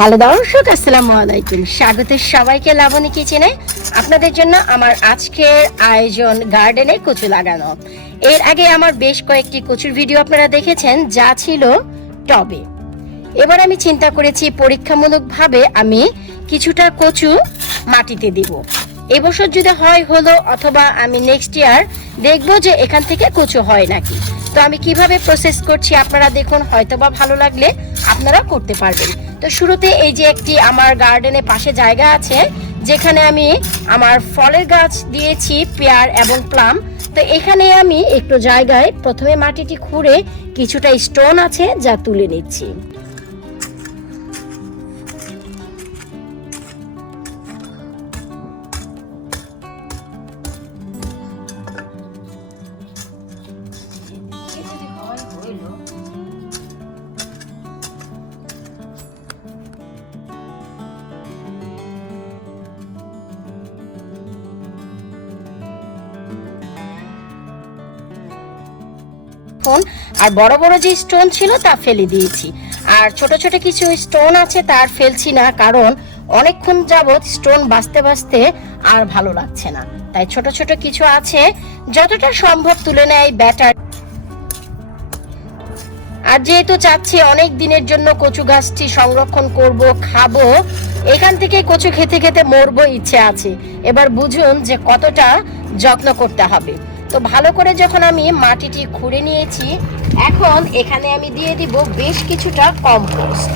Hello দর্শক, আসসালামু আলাইকুম। স্বাগত সবাইকে লাবণী কিচেনে। আপনাদের জন্য আমার আজকের আয়োজন গার্ডেনে কচু লাগানো। এর আগে আমার বেশ কয়েকটি কচুর ভিডিও আপনারা দেখেছেন, যা ছিল টবে। এবার আমি চিন্তা করেছি পরীক্ষামূলকভাবে আমি কিছুটা কচু মাটিতে দিব। এবছর যদি হয় হলো, অথবা আমি নেক্সট ইয়ার দেখবো যে এখান থেকে কচু হয় নাকি। তো আমি কিভাবে প্রসেস করছি আপনারা দেখুন, হয়তোবা ভালো লাগলে আপনারা করতে পারবেন। তো শুরুতে এই যে একটি আমার গার্ডেনে পাশে জায়গা আছে, যেখানে আমি আমার ফলের গাছ দিয়েছি, পেয়ার এবং প্লাম। তো এখানে আমি একটু জায়গায় প্রথমে মাটিটি খুঁড়ে কিছুটা স্টোন আছে যা তুলে নিচ্ছি। আর বড় বড় যে স্টোন ছিল তা ফেলে দিয়েছি, আর ছোট ছোট কিছু স্টোন আছে তার ফেলছি না, কারণ অনেকক্ষণ যাবত স্টোন বাঁচতে বাঁচতে আর ভালো লাগছে না। তাই ছোট ছোট কিছু আছে যতটা সম্ভব তুলে নেয় ব্যাটার। আর যেহেতু চাচ্ছি অনেক দিনের জন্য কচু গাছটি সংরক্ষণ করব, খাবো, এখান থেকে কচু খেতে খেতে মরবো ইচ্ছে আছে। এবার বুঝুন যে কতটা যত্ন করতে হবে। তো ভালো করে যখন আমি মাটিটি খুঁড়ে নিয়েছি, এখন এখানে আমি দিয়ে দিব বেশ কিছুটা কম্পোস্ট।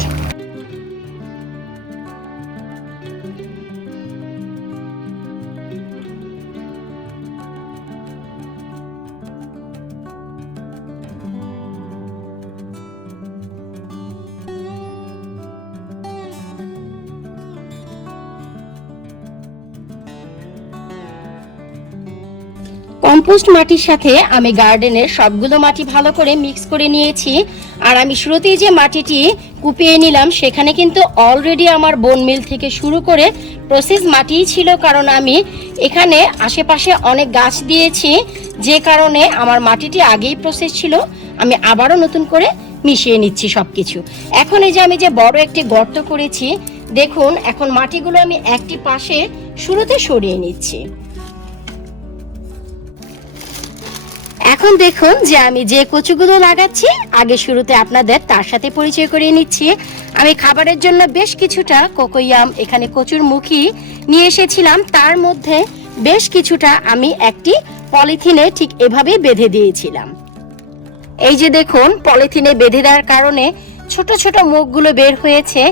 কম্পোস্ট মাটির সাথে আমি গার্ডেনের সবগুলো মাটি ভালো করে মিক্স করে নিয়েছি। আর আমি শুরুতেই যে মাটিটি কুপিয়ে নিলাম, সেখানে কিন্তু অলরেডি আমার বোন মিল থেকে শুরু করে প্রসেস মাটিই ছিল, কারণ আমি এখানে আশেপাশে অনেক গাছ দিয়েছি, যে কারণে আমার মাটিটি আগেই প্রসেস ছিল। আমি আবারও নতুন করে মিশিয়ে নিচ্ছি সবকিছু। এখন এই যে আমি যে বড় একটি গর্ত করেছি, দেখুন এখন মাটিগুলো আমি একটি পাশে শুরুতে সরিয়ে নিচ্ছি। এখন দেখুন যে আমি যে কচুগুলো লাগাচ্ছি, আগে শুরুতে আপনাদের তার সাথে পরিচয় করিয়ে নিচ্ছি। আমি খাবারের জন্য বেশ কিছুটা কোকোয়াম, এখানে কচুর মুখী নিয়ে এসেছিলাম। তার মধ্যে বেশ কিছুটা আমি একটি পলিথিনে ঠিক এভাবে বেঁধে দিয়েছিলাম। এই যে দেখুন, পলিথিনে বেঁধে দেওয়ার কারণে ছোট ছোট মুখগুলো বের হয়েছে।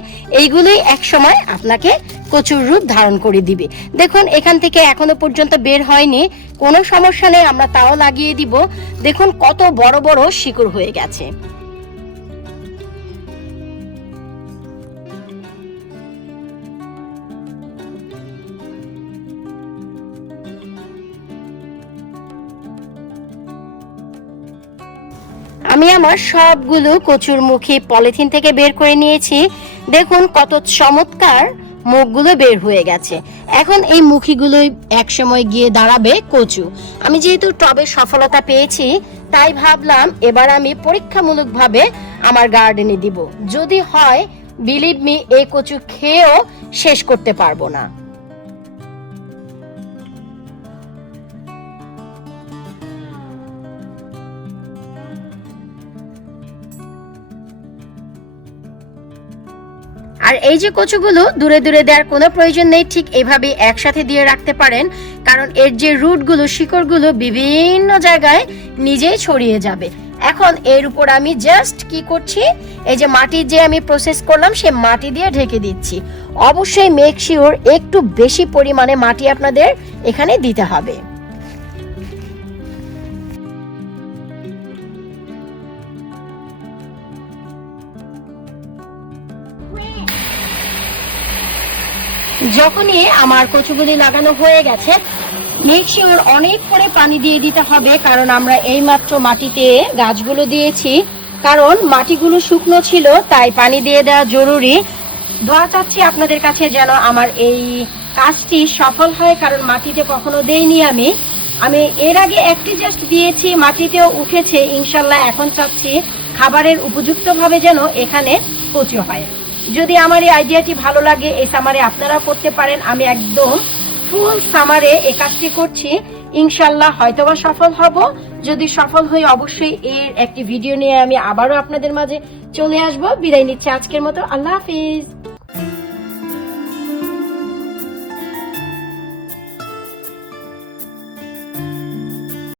এইগুলোই একসময় আপনাকে কচুর রূপ ধারণ করে দিবে। দেখুন এখান থেকে এখনো পর্যন্ত বের হয়নি, কোনো সমস্যা নেই, আমরা তাও লাগিয়ে দিব। দেখুন কত বড় বড় শিকড় হয়ে গেছে। আমি আমার সবগুলো কচুর মুখী পলিথিন থেকে বের করে নিয়েছি। দেখুন কত চমৎকার মুখগুলো বের হয়ে গেছে। এখন এই মুখীগুলোই একসময় গিয়ে দাঁড়াবে কচু। আমি যেহেতু টবে সফলতা পেয়েছি, তাই ভাবলাম এবার আমি পরীক্ষামূলকভাবে আমার গার্ডেনে দিব। যদি হয়, বিলিভ মি, এই কচু খেয়েও শেষ করতে পারবো না। আর এই যে কচুগুলো দূরে দূরে দেওয়ার কোনো প্রয়োজন নেই, ঠিক এভাবে একসাথে দিয়ে রাখতে পারেন, কারণ এর যে রুটগুলো, শিকড়গুলো বিভিন্ন জায়গায় নিজেই ছড়িয়ে যাবে। এখন এর উপর আমি জাস্ট কি করছি, এই যে মাটি যে আমি প্রসেস করলাম, সে মাটি দিয়ে ঢেকে দিচ্ছি। অবশ্যই মেক শিওর একটু বেশি পরিমাণে মাটি আপনাদের এখানে দিতে হবে। যখনই আমার কচুগুলি লাগানো হয়ে গেছে, মেক শিওর অনেক করে পানি দিয়ে দিতে হবে, কারণ আমরা এইমাত্র মাটিতে গাছগুলো দিয়েছি। কারণ মাটিগুলো শুকনো ছিল, তাই পানি দিয়ে দেওয়া জরুরি। দোয়া চাচ্ছি আপনাদের কাছে যেন আমার এই কাজটি সফল হয়, কারণ মাটিতে কখনো দেইনি আমি। আমি এর আগে একটি জাস্ট দিয়েছি, মাটিতেও উঠেছে ইনশাল্লাহ। এখন চাচ্ছি খাবারের উপযুক্তভাবে যেন এখানে কচু হয়। যদি আমার এই আইডিয়াটি ভালো লাগে, এই সামারে আপনারা করতে পারেন। আমি একদম ফুল সামারে এই কাজটি করছি, ইনশাল্লাহ হয়তোবা সফল হব। যদি সফল হই অবশ্যই এর একটি ভিডিও নিয়ে আমি আবারও আপনাদের মাঝে চলে আসব। বিদায় নিচ্ছি আজকের মতো, আল্লাহ হাফিজ।